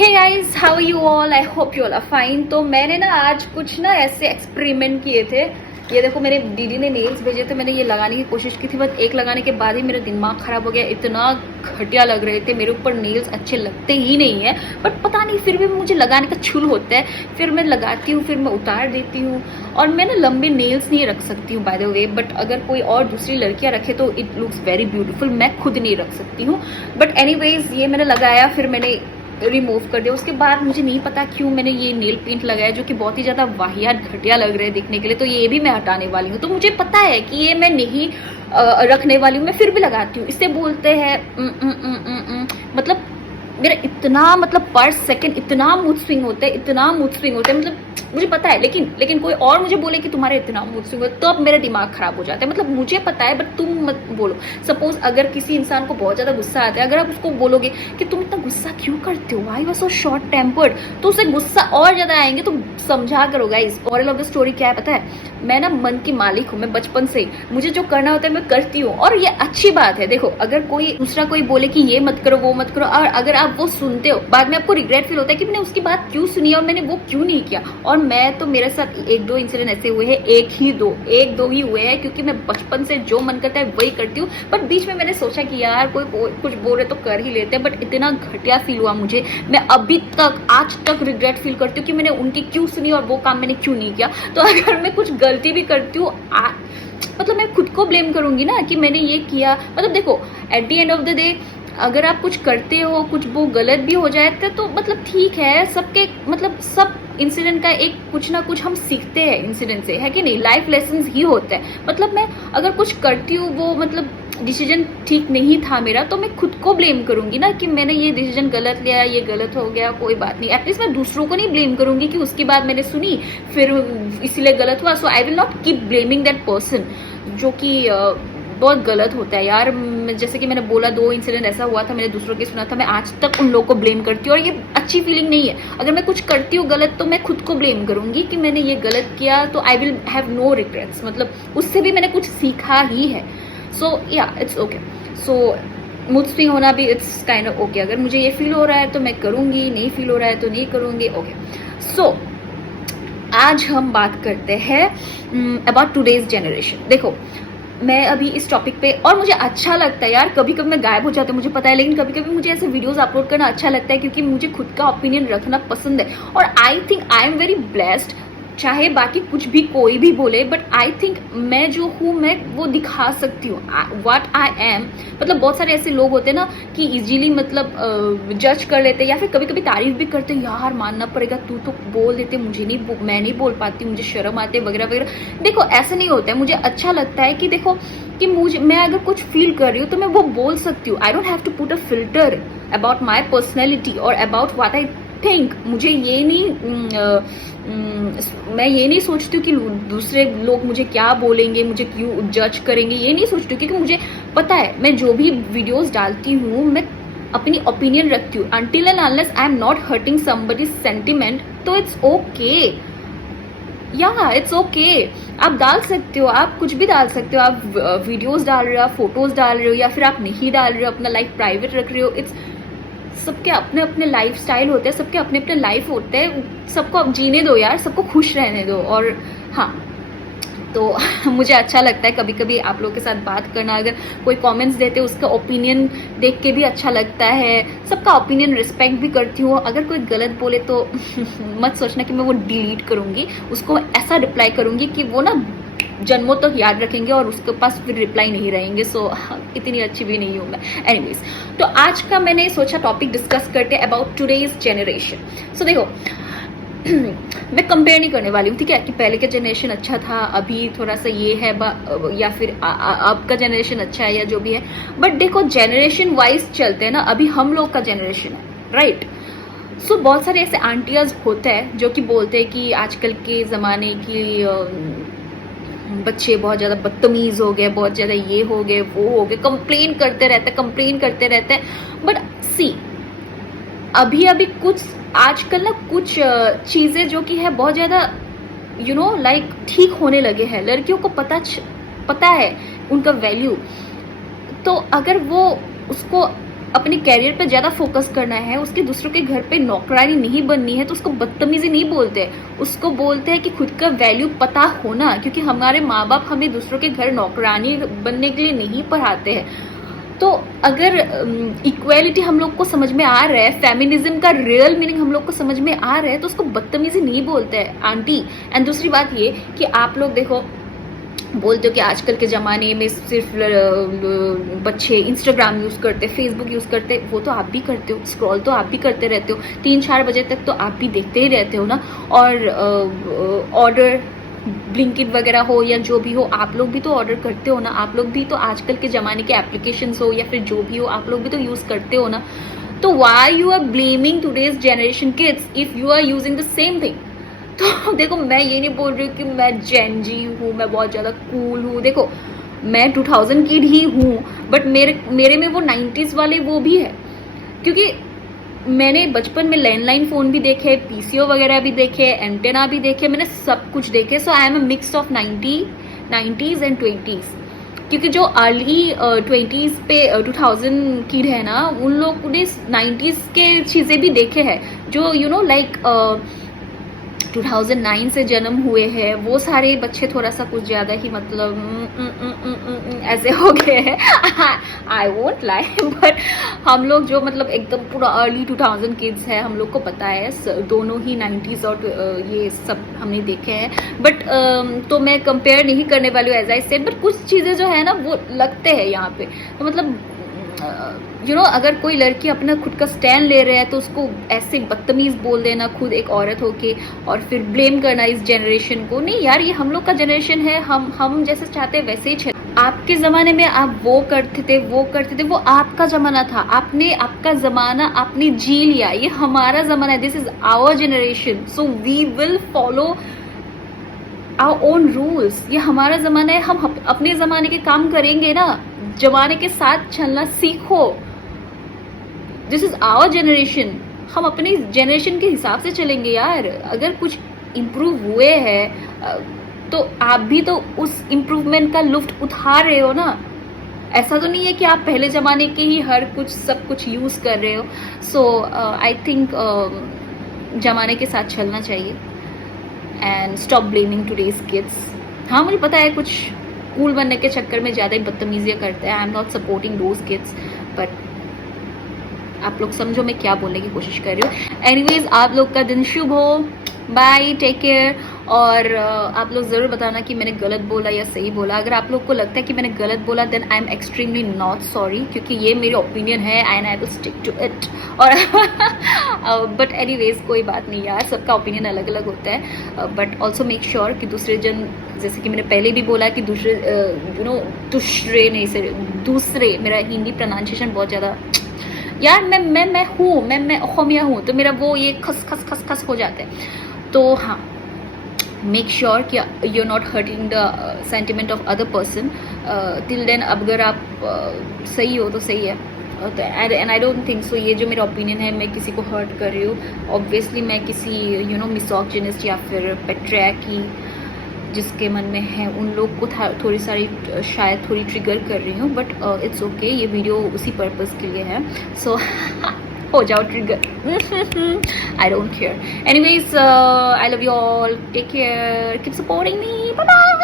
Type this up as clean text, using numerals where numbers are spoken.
Hey guys, how you all? I hope you all are fine. तो मैंने ना आज कुछ ना ऐसे एक्सपेरिमेंट किए थे। ये देखो, मेरे दीदी ने नेल्स भेजे थे, मैंने ये लगाने की कोशिश की थी, बस एक लगाने के बाद ही मेरा दिमाग खराब हो गया। इतना घटिया लग रहे थे, मेरे ऊपर नेल्स अच्छे लगते ही नहीं है, बट पता नहीं फिर भी मुझे लगाने का छुल होता है। फिर मैं लगाती हूँ, फिर मैं उतार देती हूँ। और मैं ना लंबे नेल्स नहीं रख सकती हूँ बाय द वे, बट अगर कोई और दूसरी लड़कियां रखे तो इट लुक्स वेरी ब्यूटीफुल। मैं खुद नहीं रख सकती हूँ, बट एनीवेज ये मैंने लगाया, फिर मैंने रिमूव कर दिया। उसके बाद मुझे नहीं पता क्यों मैंने ये नेल पेंट लगाया, जो कि बहुत ही ज्यादा वाहियात घटिया लग रहे हैं दिखने के लिए। तो ये भी मैं हटाने वाली हूँ। तो मुझे पता है कि ये मैं नहीं रखने वाली हूँ, मैं फिर भी लगाती हूँ। इससे बोलते हैं मतलब मेरा इतना पर सेकंड इतना मूड स्विंग होता है, इतना मूड स्विंग होता है, मतलब मुझे पता है। लेकिन कोई और मुझे बोले कि तुम्हारे इतना मूड स्विंग होता है, तो अब मेरा दिमाग खराब हो जाता है। मतलब मुझे पता है, बट तुम मत बोलो। सपोज अगर किसी इंसान को बहुत ज्यादा गुस्सा आता है, अगर आप उसको बोलोगे कि तुम इतना गुस्सा क्यों करते हो, why you are so short tempered, तो उसे गुस्सा और ज्यादा आएंगे। तो समझा करो guys. Moral of the story क्या है पता है? मैं ना मन की मालिक हूँ, मैं बचपन से ही मुझे जो करना होता है मैं करती हूँ, और ये अच्छी बात है। देखो, अगर कोई दूसरा कोई बोले कि ये मत करो वो मत करो, और अगर आप वो सुनते हो, बाद में आपको रिग्रेट फील होता है कि मैंने उसकी बात क्यों सुनी और मैंने वो क्यों नहीं किया। और मैं तो मेरे साथ एक दो इंसिडेंट ऐसे हुए हैं, एक दो ही हुए हैं, क्योंकि मैं बचपन से जो मन करता है वही करती हूँ। बट बीच में मैंने सोचा कि यार कोई कुछ बोल रहे तो कर ही लेते हैं, बट इतना घटिया फील हुआ मुझे। मैं अभी तक आज तक रिग्रेट फील करती हूँ कि मैंने उनकी क्यों सुनी और वो काम मैंने क्यों नहीं किया। तो अगर मैं कुछ गलती भी करती हूँ, मतलब मैं खुद को ब्लेम करूंगी ना कि मैंने ये किया। मतलब देखो, at the end of the day अगर आप कुछ करते हो, कुछ वो गलत भी हो जाए तो मतलब ठीक है। सबके मतलब सब इंसिडेंट का एक कुछ ना कुछ हम सीखते हैं इंसिडेंट से, है कि नहीं? लाइफ लेसन ही होता है। मतलब मैं अगर कुछ करती हूँ, वो मतलब डिसीजन ठीक नहीं था मेरा, तो मैं खुद को ब्लेम करूंगी ना कि मैंने ये डिसीजन गलत लिया, ये गलत हो गया, कोई बात नहीं। एटलीस्ट मैं दूसरों को नहीं ब्लेम करूंगी कि उसकी बात मैंने सुनी फिर इसीलिए गलत हुआ। So I will not keep blaming that person, जो कि बहुत गलत होता है यार। जैसे कि मैंने बोला, दो इंसिडेंट ऐसा हुआ था, मैंने दूसरों की सुना था, मैं आज तक उन लोगों को ब्लेम करती हूँ, और ये अच्छी फीलिंग नहीं है। अगर मैं कुछ करती हूँ गलत, तो मैं खुद को ब्लेम करूंगी कि मैंने ये गलत किया, तो I will have no regrets. मतलब उससे भी मैंने कुछ सीखा ही है। सो या it's okay. So mood swing होना भी इट्स काइंड ऑफ ओके। अगर मुझे ये फील हो रहा है तो मैं करूंगी, नहीं फील हो रहा है तो नहीं करूंगी। ओके, सो आज हम बात करते हैं अबाउट टुडेज जनरेशन। देखो, मैं अभी इस टॉपिक पे, और मुझे अच्छा लगता है यार, कभी कभी मैं गायब हो जाती हूँ मुझे पता है, लेकिन कभी कभी मुझे ऐसे वीडियोस अपलोड करना अच्छा लगता है, क्योंकि मुझे खुद का ओपिनियन रखना पसंद है। और I think I am very blessed, चाहे बाकी कुछ भी कोई भी बोले, बट आई थिंक मैं जो हूँ मैं वो दिखा सकती हूँ, व्हाट आई एम। मतलब बहुत सारे ऐसे लोग होते हैं ना कि इजीली मतलब जज कर लेते हैं, या फिर कभी कभी तारीफ भी करते हैं, यार मानना पड़ेगा तू तो बोल देते, मुझे नहीं, मैं नहीं बोल पाती, मुझे शर्म आती है वगैरह वगैरह। देखो, ऐसा नहीं होता है। मुझे अच्छा लगता है कि देखो कि मैं अगर कुछ फील कर रही हूँ तो मैं वो बोल सकती हूँ। I don't have to put a filter about my personality और अबाउट व्हाट आई थिंक। मुझे ये नहीं मैं ये नहीं सोचती हूँ कि दूसरे लोग मुझे क्या बोलेंगे, मुझे क्यों जज करेंगे, ये नहीं सोचती हूँ, क्योंकि मुझे पता है मैं जो भी वीडियोस डालती हूँ मैं अपनी ओपिनियन रखती हूँ। Until and unless I am not hurting somebody's sentiment, तो इट्स ओके। या इट्स ओके। आप डाल सकते हो, आप कुछ भी डाल सकते हो। आप वीडियोस डाल रहे हो, आप फोटोज डाल रहे हो, या फिर आप नहीं डाल रहे हो, अपना लाइफ प्राइवेट रख रहे हो, इट्स सबके अपने अपने लाइफ स्टाइल होते हैं, सबके अपने अपने लाइफ होते हैं। सबको अब जीने दो यार, सबको खुश रहने दो। और हाँ, तो मुझे अच्छा लगता है कभी कभी आप लोगों के साथ बात करना। अगर कोई कमेंट्स देते हैं उसका ओपिनियन देख के भी अच्छा लगता है। सबका ओपिनियन रिस्पेक्ट भी करती हूँ। अगर कोई गलत बोले तो मत सोचना कि मैं वो डिलीट करूँगी, उसको ऐसा रिप्लाई करूँगी कि वो ना जन्मों तक याद रखेंगे और उसके पास फिर रिप्लाई नहीं रहेंगे। सो इतनी अच्छी भी नहीं हूँ मैं। एनीवेज, तो आज का मैंने सोचा टॉपिक डिस्कस करते हैं अबाउट टुडेज जनरेशन। सो देखो, मैं कंपेयर नहीं करने वाली हूँ, ठीक है, कि पहले का जनरेशन अच्छा था, अभी थोड़ा सा ये है, या फिर अब का जनरेशन अच्छा है, या जो भी है। बट देखो, जनरेशन वाइज चलते हैं ना, अभी हम लोग का जनरेशन है, राइट? सो बहुत सारे ऐसे आंटियाज होते हैं जो कि बोलते हैं कि आजकल के ज़माने की बच्चे बहुत ज़्यादा बदतमीज़ हो गए, बहुत ज़्यादा ये हो गए, वो हो गए, कंप्लेन करते रहते हैं। बट सी, अभी कुछ आजकल ना कुछ चीज़ें जो कि है बहुत ज़्यादा यू नो लाइक ठीक होने लगे हैं। लड़कियों को पता है उनका वैल्यू। तो अगर वो उसको अपने कैरियर पे ज्यादा फोकस करना है, उसके दूसरों के घर पे नौकरानी नहीं बननी है, तो उसको बदतमीजी नहीं बोलते, उसको बोलते हैं कि खुद का वैल्यू पता होना। क्योंकि हमारे माँ बाप हमें दूसरों के घर नौकरानी बनने के लिए नहीं पढ़ाते हैं। तो अगर इक्वेलिटी हम लोग को समझ में आ रहा है, फेमिनिज्म का रियल मीनिंग हम लोग को समझ में आ रहा है, तो उसको बदतमीजी नहीं बोलते हैं आंटी। एंड दूसरी बात ये कि आप लोग देखो बोलते हो कि आजकल के ज़माने में सिर्फ बच्चे इंस्टाग्राम यूज़ करते, फेसबुक यूज़ करते, वो तो आप भी करते हो, स्क्रॉल तो आप भी करते रहते हो, 3-4 बजे तक तो आप भी देखते ही रहते हो ना। और ऑर्डर ब्लिंकिट वगैरह हो या जो भी हो, आप लोग भी तो ऑर्डर करते हो ना, आप लोग भी तो आजकल के ज़माने के एप्लीकेशंस हो या फिर जो भी हो, आप लोग भी तो यूज़ करते हो ना। तो why you are blaming today's generation kids if you are using the same thing. तो देखो मैं ये नहीं बोल रही हूँ कि मैं जेन जी हूँ, मैं बहुत ज़्यादा कूल हूँ। देखो मैं 2000 किड ही हूँ, बट मेरे में वो 90s वाले वो भी है। क्योंकि मैंने बचपन में लैंडलाइन फ़ोन भी देखे, पीसीओ वगैरह भी देखे, एंटेना भी देखे, मैंने सब कुछ देखे। So I am a mix of 90s and 20s। क्योंकि जो अर्ली 20s पे 2000 किड है ना, उन लोग ने 90s के चीज़ें भी देखे हैं, जो यू नो लाइक 2009 से जन्म हुए हैं, वो सारे बच्चे थोड़ा सा कुछ ज़्यादा ही मतलब ऐसे हो गए हैं। आई वोंट लाई, बट हम लोग जो मतलब एकदम पूरा अर्ली 2000 किड्स है, हम लोग को पता है दोनों ही 90s और ये सब हमने देखे हैं। बट तो मैं कंपेयर नहीं करने वाली हूँ एज आई सेड, बट कुछ चीज़ें जो है ना वो लगते हैं यहाँ पे। तो मतलब यू नो अगर कोई लड़की अपना खुद का स्टैंड ले रहा है तो उसको ऐसे बदतमीज बोल देना खुद एक औरत होके, और फिर ब्लेम करना इस जनरेशन को। नहीं यार, ये हम लोग का जनरेशन है, हम जैसे चाहते हैं वैसे ही चले। आपके ज़माने में आप वो करते थे, वो आपका ज़माना था, आपने आपका ज़माना आपने जी लिया। ये हमारा ज़माना है, this is our generation, so we will follow our own rules. ये हमारा ज़माना है, हम अपने ज़माने के काम करेंगे ना, जमाने के साथ चलना सीखो। दिस इज आवर जनरेशन, हम अपने जनरेशन के हिसाब से चलेंगे यार। अगर कुछ इम्प्रूव हुए हैं तो आप भी तो उस इम्प्रूवमेंट का लुफ्त उठा रहे हो ना। ऐसा तो नहीं है कि आप पहले ज़माने के ही हर कुछ सब कुछ यूज़ कर रहे हो। सो आई थिंक ज़माने के साथ चलना चाहिए and stop blaming today's kids. हाँ मुझे पता है कुछ कूल बनने के चक्कर में ज़्यादा ही बदतमीजियाँ करते हैं। I am not supporting those kids, but आप लोग समझो मैं क्या बोलने की कोशिश कर रही हूँ। एनीवेज, आप लोग का दिन शुभ हो, बाय, टेक केयर। और आप लोग ज़रूर बताना कि मैंने गलत बोला या सही बोला। अगर आप लोग को लगता है कि मैंने गलत बोला then I am extremely not sorry, क्योंकि ये मेरी ओपिनियन है and I will stick to it. और बट एनीवेज कोई बात नहीं यार, सबका ओपिनियन अलग अलग होता है। बट ऑल्सो मेक श्योर कि दूसरे जन, जैसे कि मैंने पहले भी बोला कि दूसरे यू नो दूसरे नहीं से दूसरे, मेरा हिंदी प्रोनाउंसिएशन बहुत ज़्यादा यार, मैं हूँ, मैं अहोमिया हूँ, तो मेरा वो ये खस खस खस खस हो जाता है। तो हाँ, मेक श्योर कि you are not hurting the sentiment of other person till then. अगर आप सही हो तो सही है, and I don't think so ये जो मेरा ओपिनियन है मैं किसी को हर्ट कर रही हूँ। ऑब्वियसली मैं किसी यू नो मिसोजिनिस्ट या फिर पेट्रियार्की जिसके मन में है उन लोग को थोड़ी सारी शायद थोड़ी ट्रिगर कर रही हूँ, बट इट्स ओके, ये वीडियो उसी पर्पस के लिए है। सो हो जाओ trigger, I don't care. Anyways, I love you all, take care, keep supporting me, bye bye.